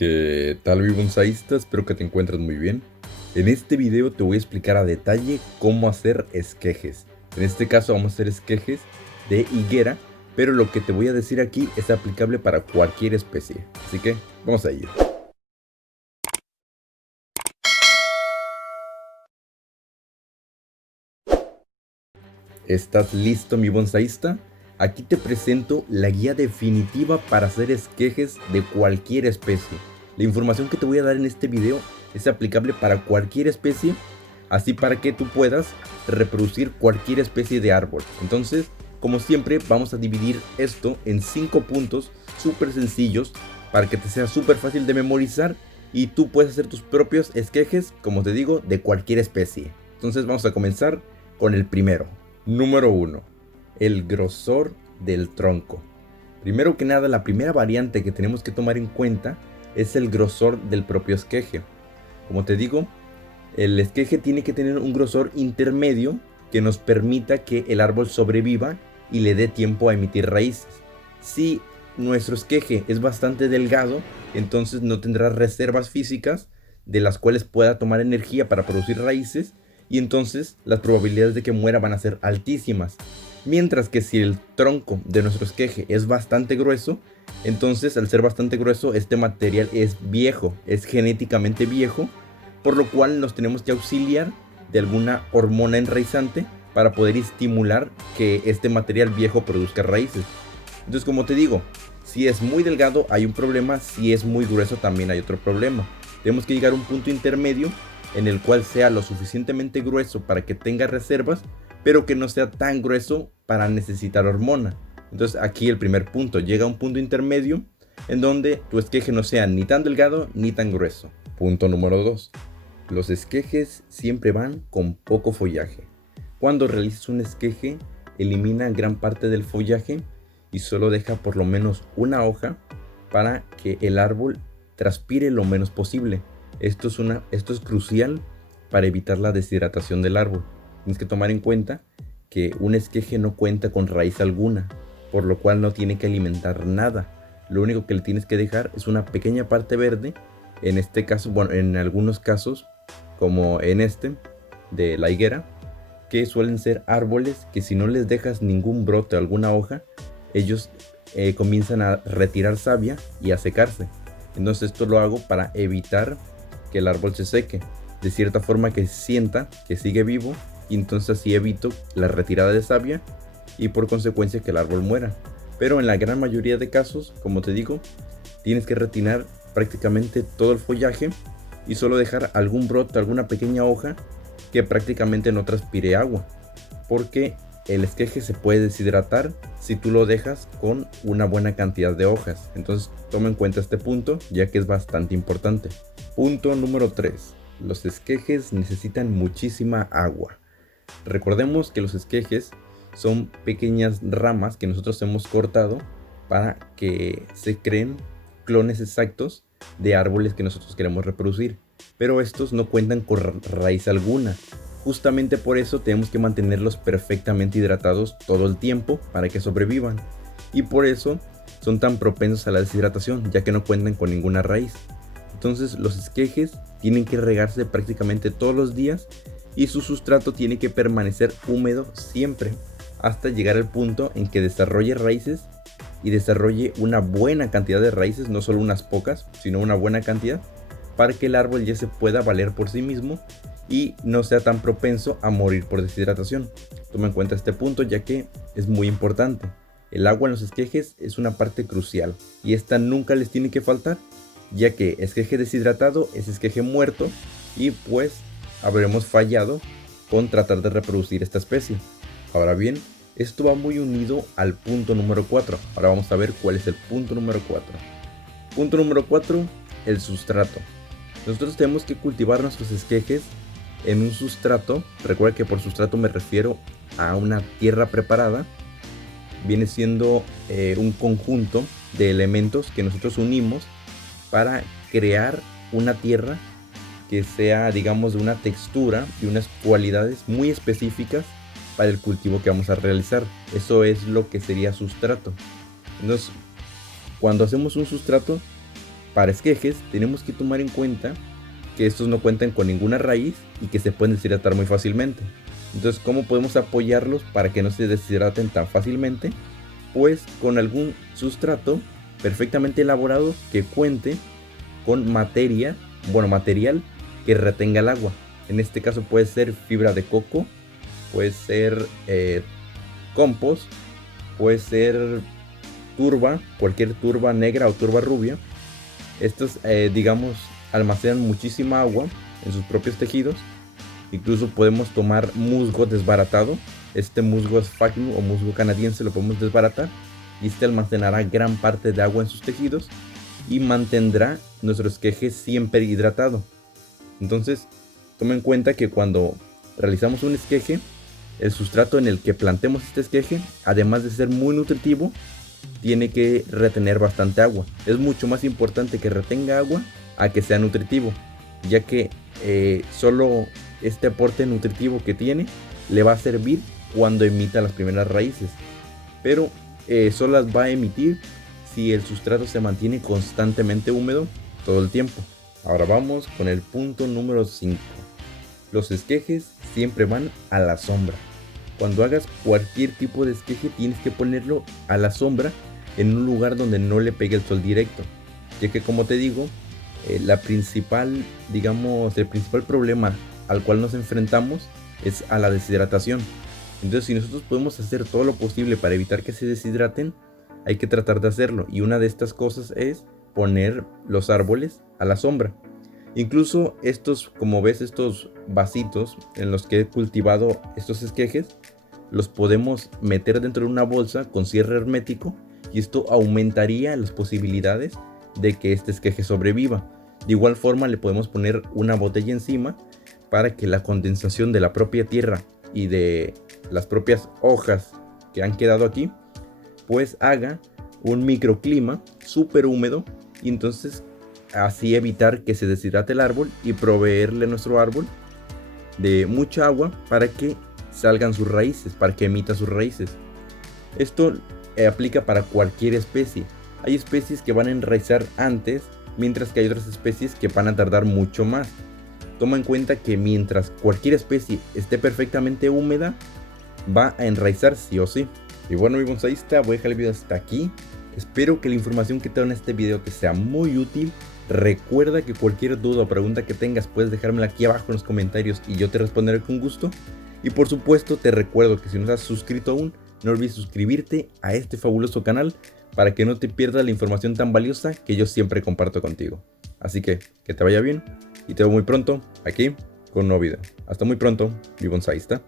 ¿Qué tal, mi bonsaísta? Espero que te encuentres muy bien. En este video te voy a explicar a detalle cómo hacer esquejes. En este caso vamos a hacer esquejes de higuera, pero lo que te voy a decir aquí es aplicable para cualquier especie. Así que vamos a ir. ¿Estás listo, mi bonsaísta? Aquí te presento la guía definitiva para hacer esquejes de cualquier especie. La información que te voy a dar en este video es aplicable para cualquier especie, así para que tú puedas reproducir cualquier especie de árbol. Entonces, como siempre, vamos a dividir esto en 5 puntos súper sencillos para que te sea súper fácil de memorizar y tú puedes hacer tus propios esquejes, como te digo, de cualquier especie. Entonces vamos a comenzar con el primero. Número 1. El grosor del tronco. Primero que nada, la primera variante que tenemos que tomar en cuenta es el grosor del propio esqueje. Como te digo, el esqueje tiene que tener un grosor intermedio que nos permita que el árbol sobreviva y le dé tiempo a emitir raíces. Si nuestro esqueje es bastante delgado, entonces no tendrá reservas físicas de las cuales pueda tomar energía para producir raíces, y entonces las probabilidades de que muera van a ser altísimas. Mientras que si el tronco de nuestro esqueje es bastante grueso, entonces al ser bastante grueso este material es viejo, es genéticamente viejo, por lo cual nos tenemos que auxiliar de alguna hormona enraizante para poder estimular que este material viejo produzca raíces. Entonces, como te digo, si es muy delgado hay un problema, si es muy grueso también hay otro problema. Tenemos que llegar a un punto intermedio en el cual sea lo suficientemente grueso para que tenga reservas, pero que no sea tan grueso para necesitar hormona. Entonces aquí el primer punto, llega a un punto intermedio en donde tu esqueje no sea ni tan delgado ni tan grueso. Punto número 2. Los esquejes siempre van con poco follaje. Cuando realizas un esqueje, elimina gran parte del follaje y solo deja por lo menos una hoja para que el árbol transpire lo menos posible. Esto es crucial para evitar la deshidratación del árbol. Tienes que tomar en cuenta que un esqueje no cuenta con raíz alguna, por lo cual no tiene que alimentar nada. Lo único que le tienes que dejar es una pequeña parte verde. En este caso, bueno, en algunos casos, como en este de la higuera, que suelen ser árboles que si no les dejas ningún brote o alguna hoja, ellos comienzan a retirar savia y a secarse. Entonces esto lo hago para evitar que el árbol se seque, de cierta forma que sienta que sigue vivo, y entonces así evito la retirada de savia y por consecuencia que el árbol muera. Pero en la gran mayoría de casos, como te digo, tienes que retirar prácticamente todo el follaje y solo dejar algún brote, alguna pequeña hoja que prácticamente no transpire agua, porque el esqueje se puede deshidratar si tú lo dejas con una buena cantidad de hojas. Entonces toma en cuenta este punto, ya que es bastante importante. Punto número 3. Los esquejes necesitan muchísima agua. Recordemos que los esquejes son pequeñas ramas que nosotros hemos cortado para que se creen clones exactos de árboles que nosotros queremos reproducir, pero estos no cuentan con raíz alguna. Justamente por eso tenemos que mantenerlos perfectamente hidratados todo el tiempo para que sobrevivan, y por eso son tan propensos a la deshidratación, ya que no cuentan con ninguna raíz. Entonces los esquejes tienen que regarse prácticamente todos los días y su sustrato tiene que permanecer húmedo siempre, hasta llegar al punto en que desarrolle raíces y desarrolle una buena cantidad de raíces, no solo unas pocas, sino una buena cantidad, para que el árbol ya se pueda valer por sí mismo y no sea tan propenso a morir por deshidratación. Toma en cuenta este punto, ya que es muy importante. El agua en los esquejes es una parte crucial y esta nunca les tiene que faltar, ya que esqueje deshidratado es esqueje muerto y pues habremos fallado con tratar de reproducir esta especie. Ahora bien, esto va muy unido al punto número 4. Ahora vamos a ver cuál es el punto número 4. Punto número 4, el sustrato. Nosotros tenemos que cultivar nuestros esquejes en un sustrato. Recuerda que por sustrato me refiero a una tierra preparada. Viene siendo un conjunto de elementos que nosotros unimos para crear una tierra que sea, digamos, de una textura y unas cualidades muy específicas para el cultivo que vamos a realizar. Eso es lo que sería sustrato. Entonces, cuando hacemos un sustrato, para esquejes tenemos que tomar en cuenta que estos no cuentan con ninguna raíz y que se pueden deshidratar muy fácilmente. Entonces, ¿cómo podemos apoyarlos para que no se deshidraten tan fácilmente? Pues con algún sustrato perfectamente elaborado que cuente con material que retenga el agua. En este caso puede ser fibra de coco, puede ser compost, puede ser turba, cualquier turba negra o turba rubia. Estos digamos almacenan muchísima agua en sus propios tejidos. Incluso podemos tomar musgo desbaratado. Este musgo Sphagnum o musgo canadiense lo podemos desbaratar y este almacenará gran parte de agua en sus tejidos y mantendrá nuestro esqueje siempre hidratado. Entonces, toma en cuenta que cuando realizamos un esqueje, el sustrato en el que plantemos este esqueje, además de ser muy nutritivo, tiene que retener bastante agua. Es mucho más importante que retenga agua a que sea nutritivo, ya que solo este aporte nutritivo que tiene le va a servir cuando emita las primeras raíces, pero solo las va a emitir si el sustrato se mantiene constantemente húmedo todo el tiempo. Ahora vamos con el punto número 5. Los esquejes siempre van a la sombra. Cuando hagas cualquier tipo de esqueje tienes que ponerlo a la sombra en un lugar donde no le pegue el sol directo, ya que, como te digo, el principal problema al cual nos enfrentamos es a la deshidratación. Entonces, si nosotros podemos hacer todo lo posible para evitar que se deshidraten, hay que tratar de hacerlo, y una de estas cosas es poner los árboles a la sombra. Incluso estos, como ves, estos vasitos en los que he cultivado estos esquejes, los podemos meter dentro de una bolsa con cierre hermético, y esto aumentaría las posibilidades de que este esqueje sobreviva. De igual forma le podemos poner una botella encima para que la condensación de la propia tierra y de las propias hojas que han quedado aquí pues haga un microclima súper húmedo, y entonces así evitar que se deshidrate el árbol y proveerle a nuestro árbol de mucha agua para que salgan sus raíces, para que emita sus raíces. Esto aplica para cualquier especie. Hay especies que van a enraizar antes, mientras que hay otras especies que van a tardar mucho más. Toma en cuenta que mientras cualquier especie esté perfectamente húmeda, va a enraizar sí o sí. Y bueno, mi bonsaísta, voy a dejar el video hasta aquí. Espero que la información que te doy en este video te sea muy útil. Recuerda que cualquier duda o pregunta que tengas puedes dejármela aquí abajo en los comentarios y yo te responderé con gusto. Y por supuesto te recuerdo que si no estás suscrito aún, no olvides suscribirte a este fabuloso canal para que no te pierdas la información tan valiosa que yo siempre comparto contigo. Así que te vaya bien y te veo muy pronto aquí con un nuevo video. Hasta muy pronto, mi bonsaísta.